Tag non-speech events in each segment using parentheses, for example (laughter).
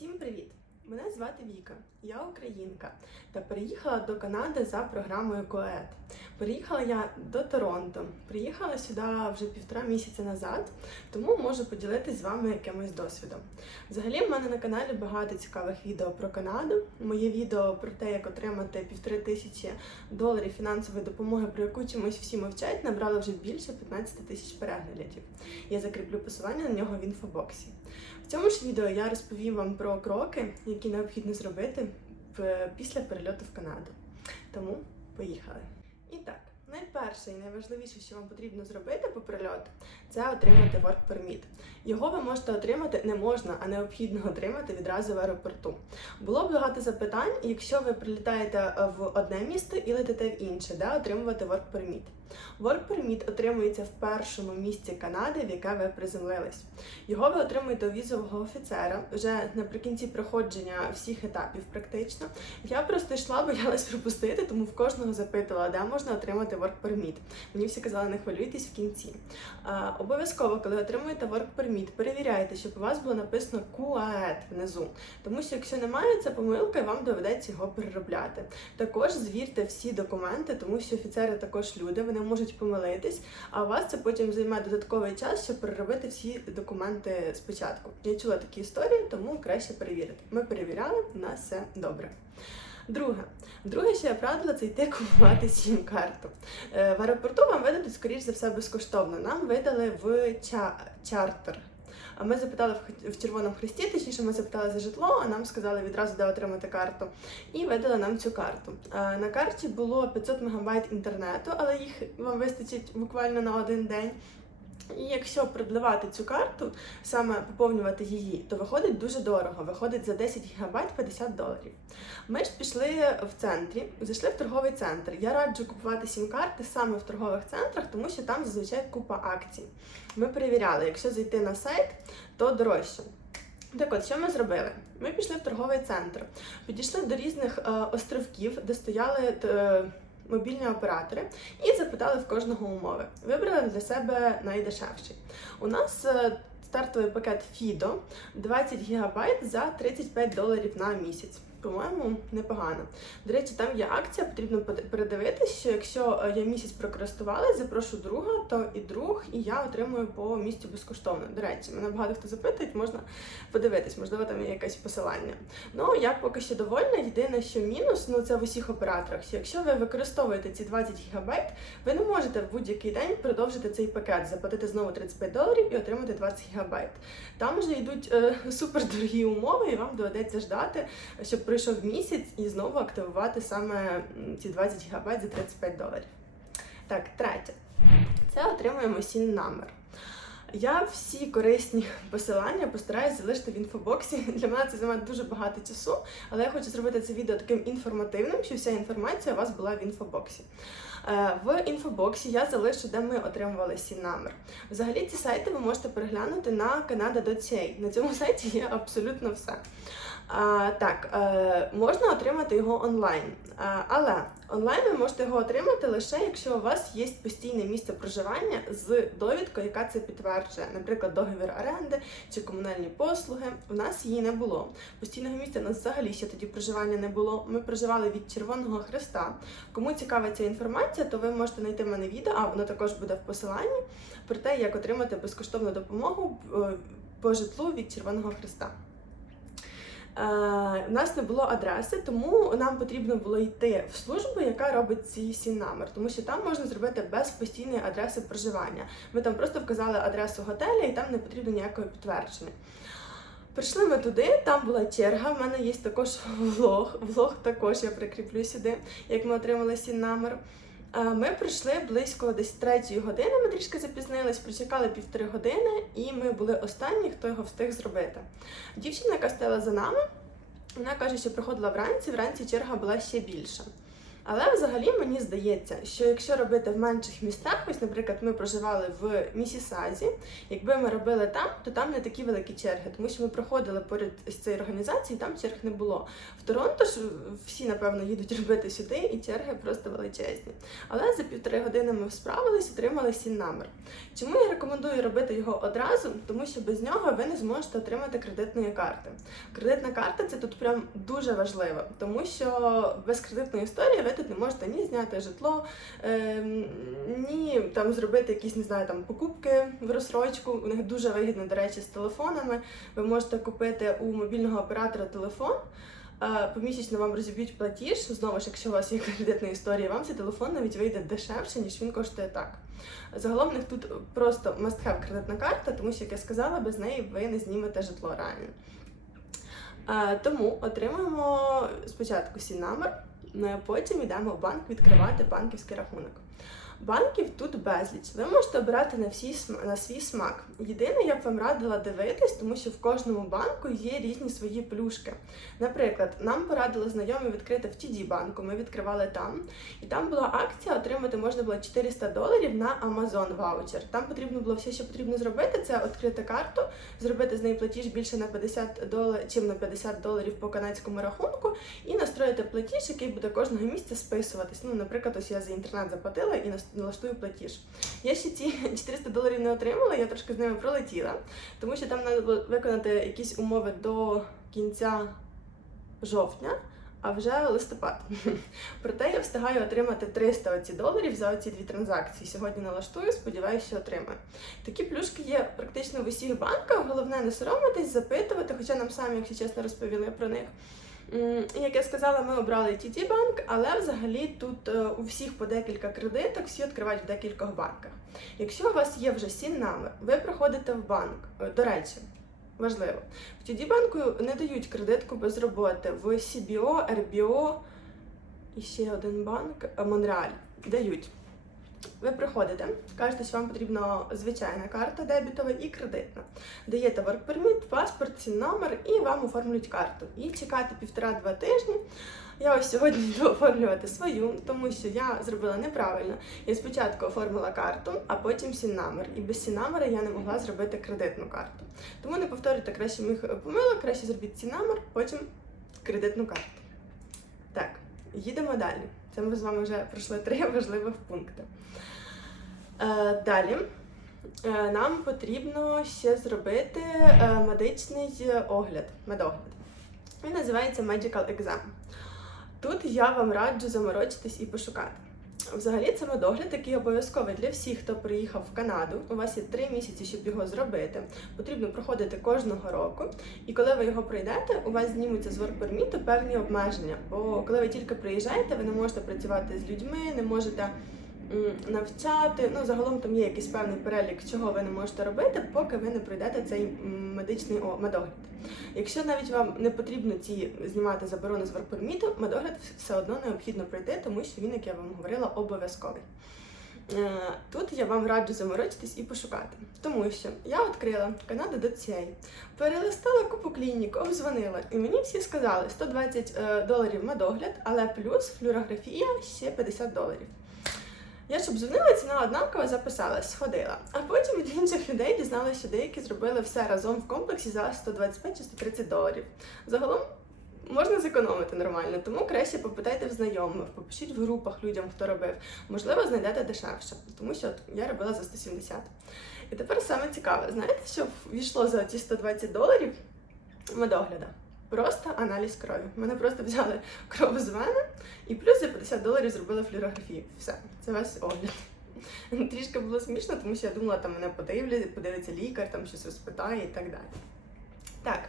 Всім привіт! Мене звати Віка, я українка та переїхала до Канади за програмою КОЕД. Переїхала я до Торонто. Приїхала сюди вже півтора місяця назад, тому можу поділитися з вами якимось досвідом. Взагалі, в мене на каналі багато цікавих відео про Канаду. Моє відео про те, як отримати півтори тисячі доларів фінансової допомоги, про яку чомусь всі мовчать, набрало вже більше 15 тисяч переглядів. Я закріплю посилання на нього в інфобоксі. В цьому ж відео я розповім вам про кроки, які необхідно зробити в- після перельоту в Канаду. Тому поїхали. І так, найперше і найважливіше, що вам потрібно зробити по прильоту, це отримати work permit. Його ви можете отримати не можна, а необхідно отримати відразу в аеропорту. Було багато запитань, якщо ви прилітаєте е, в одне місто і летите в інше, де отримувати work permit. Work permit отримується в першому місті Канади, в яке ви приземлились. Його ви отримуєте у візового офіцера вже наприкінці проходження всіх етапів, практично. Я просто йшла, (laughs) боялась пропустити, тому в кожного запитувала, де можна отримати work permit. Мені всі казали, не хвилюйтесь в кінці. Обов'язково, коли отримуєте work permit, перевіряйте, щоб у вас було написано QAED внизу. Тому що якщо немає, це помилка, і вам доведеться його переробляти. Також звірте всі документи, тому що офіцери також люди, вони можуть помилитись, а у вас це потім займе додатковий час, щоб переробити всі документи спочатку. Я чула такі історії, тому краще перевірити. Ми перевіряли, у нас все добре. Друге, друге, що я радила, це йти купувати сім-карту. Е, В аеропорту вам видадуть, скоріш за все, безкоштовно. Нам видали в ча- чартер. А ми запитали в Червоному Хресті, точніше, ми запитали за житло, а нам сказали відразу, де отримати карту. І видали нам цю карту. Е, На карті було 500 мегабайт інтернету, але їх вам вистачить буквально на один день. І якщо продливати цю карту, саме поповнювати її, то виходить дуже дорого. Виходить за 10 гігабайт 50 доларів. Ми ж пішли в центрі, зайшли в торговий центр. Я раджу купувати сім-карти саме в торгових центрах, тому що там зазвичай купа акцій. Ми перевіряли, якщо зайти на сайт, то дорожче. Так от, що ми зробили? Ми пішли в торговий центр, підійшли до різних е, островків, де стояли е, мобільні оператори, і запитали в кожного умови. Вибрали для себе найдешевший. У нас е, стартовий пакет FIDO 20 ГБ за 35 доларів на місяць. По-моєму, непогано. До речі, там є акція, потрібно передивитись, що якщо е, я місяць прокористувалась, запрошу друга, то і друг, і я отримую по місцю безкоштовно. До речі, мене багато хто запитують, можна подивитись, можливо, там є якесь посилання. Ну, я поки що довольна. Єдине, що мінус, ну це в усіх операторах. що Якщо ви використовуєте ці 20 гігабайт, ви не можете в будь-який день продовжити цей пакет, заплатити знову 35 доларів і отримати 20 гігабайт. Там вже йдуть е, (laughs) супердорогі умови, і вам доведеться ждати, щоб пройшов місяць і знову активувати саме ці 20 ГБ за 35 доларів. Так, третє. Це отримуємо сін номер. Я всі корисні посилання постараюсь залишити в інфобоксі. Для мене це займає дуже багато часу, але я хочу зробити це відео таким інформативним, щоб вся інформація у вас була в інфобоксі. Е, В інфобоксі я залишу, де ми отримували сін номер. Взагалі ці сайти ви можете переглянути на canada.ca. На цьому сайті є абсолютно все. А, так, е, можна отримати його онлайн, але онлайн ви можете його отримати лише якщо у вас є постійне місце проживання з довідкою, яка це підтверджує, наприклад, договір оренди чи комунальні послуги. У нас її не було. Постійного місця у нас взагалі ще тоді проживання не було. Ми проживали від Червоного Хреста. Кому цікава ця інформація, то ви можете знайти в мене відео, а воно також буде в посиланні про те, як отримати безкоштовну допомогу е, по житлу від Червоного Хреста. Е, У нас не було адреси, тому нам потрібно було йти в службу, яка робить цей сін номер, тому що там можна зробити без постійної адреси проживання. Ми там просто вказали адресу готелю, і там не потрібно ніякого підтвердження. Прийшли ми туди, там була черга. В мене є також влог. Влог також я прикріплю сюди, як ми отримали сін номер. Е, Ми прийшли близько десь третьої години. Ми трішки запізнились, прочекали півтори години, і ми були останні, хто його встиг зробити. Дівчина, яка стояла за нами, вона каже, що приходила вранці. Вранці черга була ще більша. Але взагалі мені здається, що якщо робити в менших містах, ось, наприклад, ми проживали в Місісазі, якби ми робили там, то там не такі великі черги, тому що ми проходили поряд з цією організацією, там черг не було. В Торонто ж всі, напевно, їдуть робити сюди, і черги просто величезні. Але за півтори години ми справились, отримали сін номер. Чому я рекомендую робити його одразу? Тому що без нього ви не зможете отримати кредитної карти. Кредитна карта це тут прям дуже важливо, тому що без кредитної історії ви тут не можете ні зняти житло, е, ні там зробити якісь, не знаю, там покупки в розсрочку. У них дуже вигідно, до речі, з телефонами. Ви можете купити у мобільного оператора телефон. е, Помісячно вам розіб'ють платіж. Знову ж, якщо у вас є кредитна історія, вам цей телефон навіть вийде дешевше, ніж він коштує так. Загалом в них тут просто must have кредитна карта, тому що, як я сказала, без неї ви не знімете житло реально. Е, Тому отримуємо спочатку номер, потім йдемо в банк відкривати банківський рахунок. Банків тут безліч. Ви можете обирати на, всі, на свій смак. Єдине, я б вам радила дивитись, тому що в кожному банку є різні свої плюшки. Наприклад, нам порадили знайомі відкрити в TD банку. Ми відкривали там, і там була акція, отримати можна було 400 доларів на Amazon ваучер. Там потрібно було все, що потрібно зробити, це відкрити карту, зробити з неї платіж більше на 50 доларів, чим на 50 доларів по канадському рахунку, і настроїти платіж, який буде кожного місяця списуватись. Ну, наприклад, ось я за інтернет заплатила і нас- налаштую платіж. Я ще ці (laughs) 400 доларів не отримала, я трошки з ними пролетіла, тому що там треба виконати якісь умови до кінця жовтня. А вже листопад. (laughs) Проте я встигаю отримати 300 оці доларів за оці дві транзакції. Сьогодні налаштую, сподіваюся, що отримаю. Такі плюшки є практично в усіх банках. Головне не соромитись, запитувати, хоча нам самі, якщо чесно, розповіли про них. Як я сказала, ми обрали TD банк, але взагалі тут е, у всіх по декілька кредиток, всі відкривають в декількох банках. Якщо у вас є вже сін номер, ви приходите в банк. Е, До речі, важливо, в TD банку не дають кредитку без роботи. В CBO, RBO і ще один банк е, Монреаль дають. Ви приходите, кажете, що вам потрібна звичайна карта дебітова і кредитна. Даєте work permit, паспорт, сін номер і вам оформлюють карту. І чекати півтора-два тижні. Я ось сьогодні (laughs) йду оформлювати свою, тому що я зробила неправильно. Я спочатку оформила карту, а потім сін номер. І без сін номера я не могла зробити кредитну карту. Тому не повторюйте краще моїх помилок, краще зробіть сін номер, потім кредитну карту. Так, їдемо далі. Це ми з вами вже пройшли три (laughs) важливих пункти. Е, далі е, нам потрібно ще зробити е, медичний огляд, медогляд. Він називається Medical Exam. Тут я вам раджу заморочитись і пошукати. Взагалі, це медогляд, який обов'язковий для всіх, хто приїхав в Канаду. У вас є три місяці, щоб його зробити. Потрібно проходити кожного року. І коли ви його пройдете, у вас знімуться з воркперміту певні обмеження. Бо коли ви тільки приїжджаєте, ви не можете працювати з людьми, не можете навчати. Ну, загалом там є якийсь певний перелік, чого ви не можете робити, поки ви не пройдете цей медичний медогляд. Якщо навіть вам не потрібно ці знімати заборони з воркперміту, медогляд все одно необхідно пройти, тому що він, як я вам говорила, обов'язковий. Е, Тут я вам раджу заморочитись і пошукати, тому що я відкрила Canada.ca, перелистала купу клінік, обдзвонила, і мені всі сказали 120 е, доларів медогляд, але плюс флюорографія ще 50 доларів. Я ж обдзвонила, ціна однакова, записалась, сходила. А потім від інших людей дізналася, що деякі зробили все разом в комплексі за 125 чи 130 доларів. Загалом можна зекономити нормально, тому краще попитайте в знайомих, попишіть в групах людям, хто робив. Можливо, знайдете дешевше, тому що я робила за 170. І тепер саме цікаве, знаєте, що війшло за ці 120 доларів медогляда? Просто аналіз крові. Мене просто взяли (laughs) кров з мене і плюс за 50 доларів зробили флюорографію. Все, це весь огляд. (laughs) Трішки було смішно, тому що я думала, там мене подивлять, подивиться лікар, там щось розпитає і так далі. Так,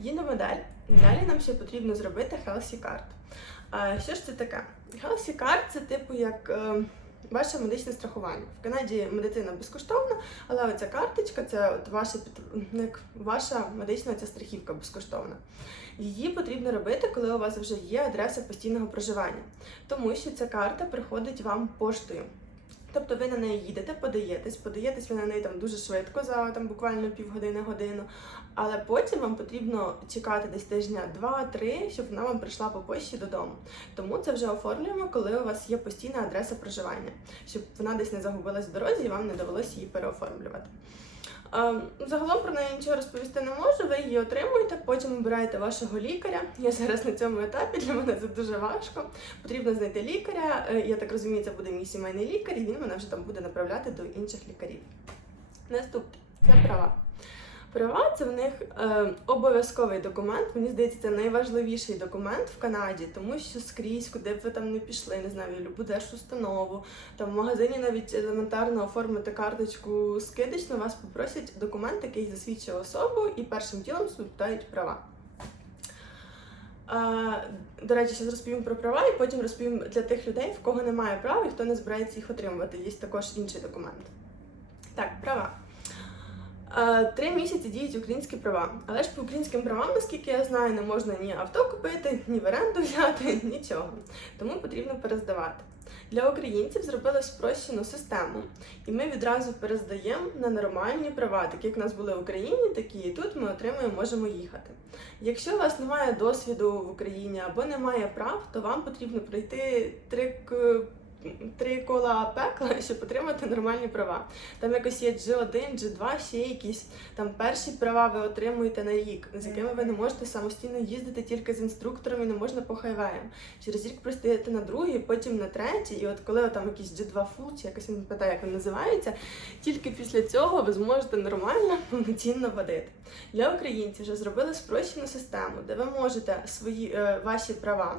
їдемо далі. Далі нам ще потрібно зробити Healthy Card. Що ж це таке? Healthy Card це типу як е, ваше медичне страхування. В Канаді медицина безкоштовна, але оця карточка це от ваша, ну, як ваша медична ця страхівка безкоштовна. Її потрібно робити, коли у вас вже є адреса постійного проживання, тому що ця карта приходить вам поштою. Тобто ви на неї їдете, подаєтесь, подаєтесь ви на неї там дуже швидко, за там буквально півгодини годину. Але потім вам потрібно чекати десь тижня два-три, щоб вона вам прийшла по почті додому. Тому це вже оформлюємо, коли у вас є постійна адреса проживання, щоб вона десь не загубилась в дорозі і вам не довелося її переоформлювати. Ем, Загалом про неї нічого розповісти не можу. Ви її отримуєте, потім обираєте вашого лікаря. Я зараз на цьому етапі для мене це дуже важко. Потрібно знайти лікаря. Е, Я так розумію, це буде мій сімейний лікар, і він мене вже там буде направляти до інших лікарів. Наступне це права. Права це в них е, обов'язковий документ. Мені здається, це найважливіший документ в Канаді, тому що скрізь, куди б ви там не пішли, не знаю, любу держустанову, там в магазині навіть елементарно оформити карточку скидочно, вас попросять документ, який засвідчує особу, і першим ділом питають права. До речі, зараз розповім про права і потім розповім для тих людей, в кого немає прав і хто не збирається їх отримувати. Є також інший документ. Так, права. Е, Три місяці діють українські права, але ж по українським правам, наскільки я знаю, не можна ні авто купити, ні в оренду взяти, (laughs) нічого. Тому потрібно перездавати. Для українців зробили спрощену систему, і ми відразу перездаємо на нормальні права, такі як в нас були в Україні, такі і тут ми отримуємо, можемо їхати. Якщо у вас немає досвіду в Україні або немає прав, то вам потрібно пройти три три кола пекла, (laughs) щоб отримати нормальні права. Там якось є G1, G2, ще якісь там перші права ви отримуєте на рік, з якими ви не можете самостійно їздити тільки з інструктором і не можна по хайвеям. Через рік пристаєте на другий, потім на третій, і от коли там якийсь G2 Full, чи якось не пам'ятаю, як він називається, тільки після цього ви зможете нормально (laughs) повноцінно водити. Для українців вже зробили спрощену систему, де ви можете свої е, ваші права.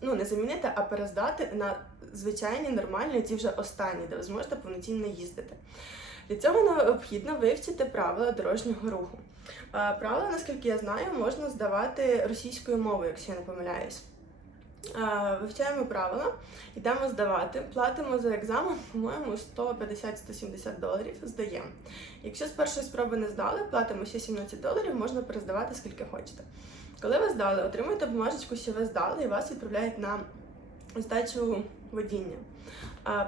Ну, не замінити, а перездати на звичайні, нормальні, ті вже останні, де ви зможете повноцінно їздити. Для цього необхідно вивчити правила дорожнього руху. Правила, наскільки я знаю, можна здавати російською мовою, якщо я не помиляюсь. Е, Вивчаємо правила, йдемо здавати, платимо за екзамен, по-моєму, 150-170 доларів, здаємо. Якщо з першої спроби не здали, платимо ще 17 доларів, можна перездавати скільки хочете. Коли ви здали, отримуєте бумажечку, що ви здали, і вас відправляють на здачу водіння.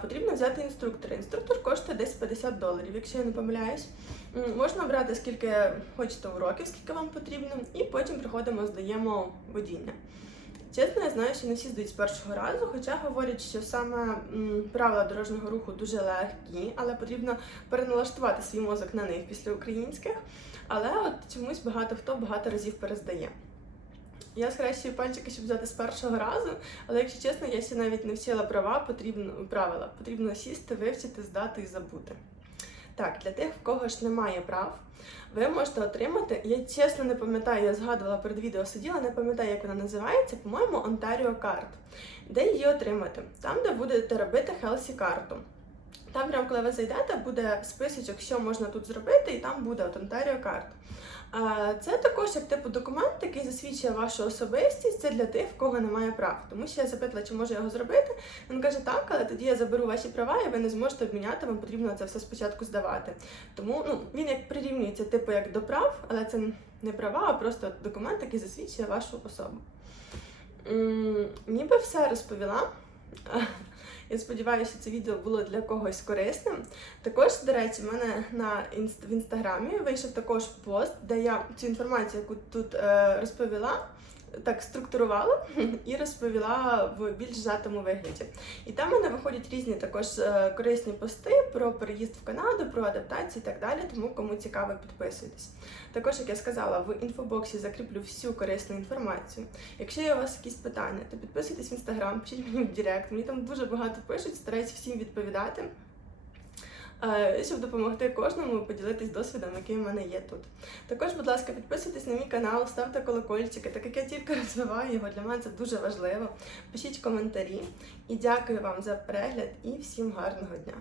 Потрібно взяти інструктора. Інструктор коштує десь 50 доларів, якщо я не помиляюсь. Можна брати скільки хочете уроків, скільки вам потрібно, і потім приходимо, здаємо водіння. Чесно, я знаю, що не всі здають з першого разу, хоча говорять, що саме правила дорожнього руху дуже легкі, але потрібно переналаштувати свій мозок на них після українських. Але от чомусь багато хто багато разів перездає. Я схрещую пальчики, щоб взяти з першого разу, але якщо чесно, я ще навіть не вчила права, потрібно правила. Потрібно сісти, вивчити, здати і забути. Так, для тих, в кого ж немає прав, ви можете отримати. Я чесно не пам'ятаю, я згадувала перед відео сиділа, не пам'ятаю, як вона називається, по-моєму, Ontario Card. Де її отримати? Там, де будете робити Хелсі карту. Там, прямо коли ви зайдете, буде списочок, що можна тут зробити, і там буде от Ontario Card. Це також як типу документ, який засвідчує вашу особистість. Це для тих, в кого немає прав. Тому що я запитала, чи можу його зробити. Він каже, так, але тоді я заберу ваші права, і ви не зможете обміняти, вам потрібно це все спочатку здавати. Тому ну, він як прирівнюється, типу, як до прав, але це не права, а просто документ, який засвідчує вашу особу. М, Ніби все розповіла. Я сподіваюся, це відео було для когось корисним. Також, до речі, в мене на інст... в інстаграмі вийшов також пост, де я цю інформацію, яку тут е, розповіла, так структурувала і розповіла в більш зжатому вигляді. І там в мене виходять різні також е, корисні пости про переїзд в Канаду, про адаптацію і так далі. Тому кому цікаво, підписуйтесь. Також, як я сказала, в інфобоксі закріплю всю корисну інформацію. Якщо є у вас якісь питання, то підписуйтесь в інстаграм, пишіть мені в Директ. Мені там дуже багато пишуть, стараюсь всім відповідати. Е, Щоб допомогти кожному поділитись досвідом, який в мене є тут. Також, будь ласка, підписуйтесь на мій канал, ставте колокольчики, так як я тільки (laughs) розвиваю його, для мене це дуже важливо. Пишіть коментарі і дякую вам за перегляд і всім гарного дня!